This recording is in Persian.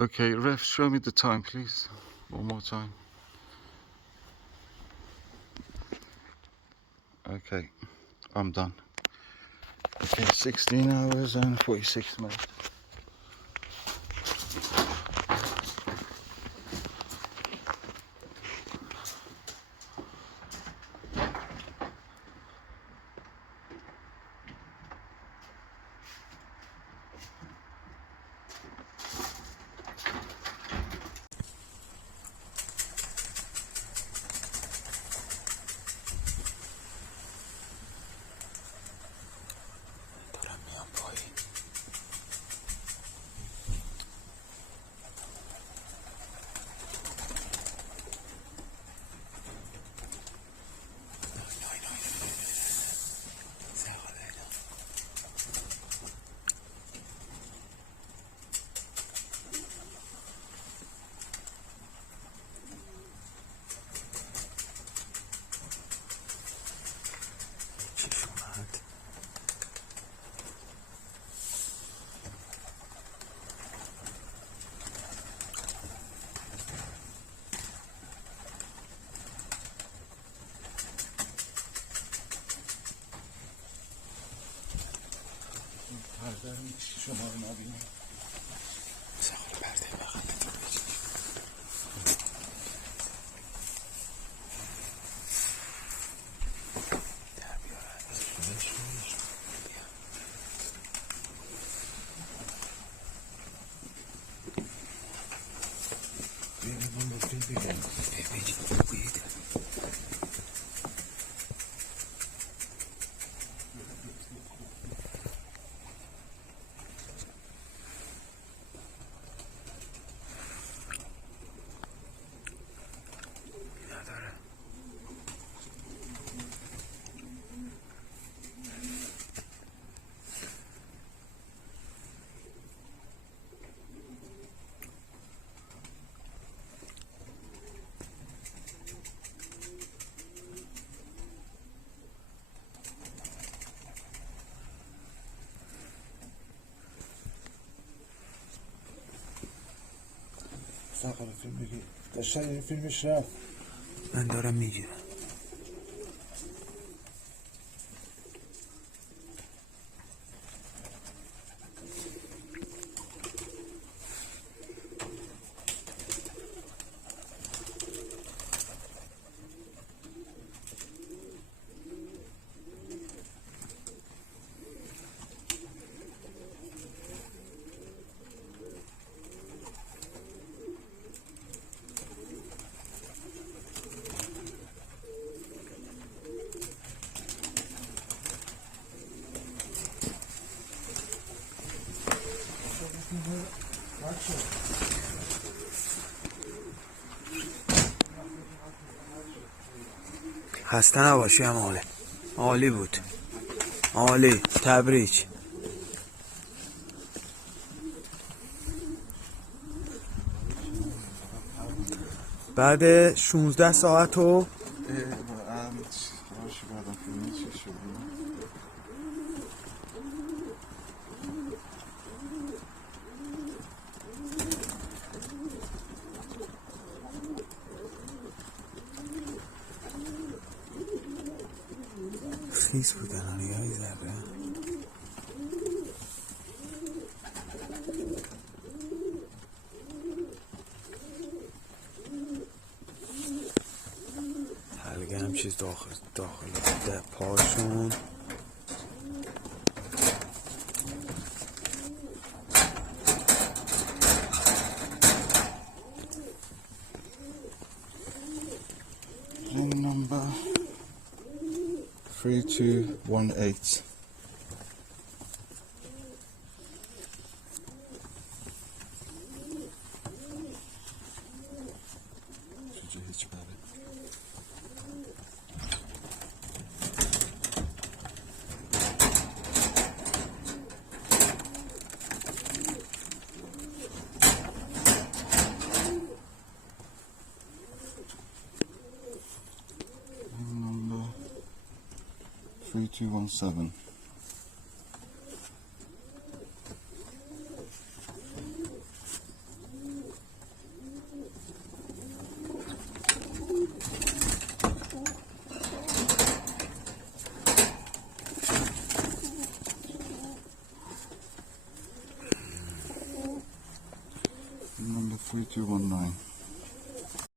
Okay, ref, show me the time, please. One more time. Okay, I'm done. Okay, 16 hours and 46 minutes. شما رو نبینم سوار پرده بغلت رو بچین در بیار شونش بیا بیا من بفری بگم ببینید بگوید ساقل فیلم بگیر داشتن این فیلمش رفت من دارم میگیرم خسته نباشی هم عالی عالی بود عالی تبریک بعد 16 ساعت و خیس بودن نگاهی ذره حلقه هم چیز داخل پاشون Room number 3218. Number 3217. 4219.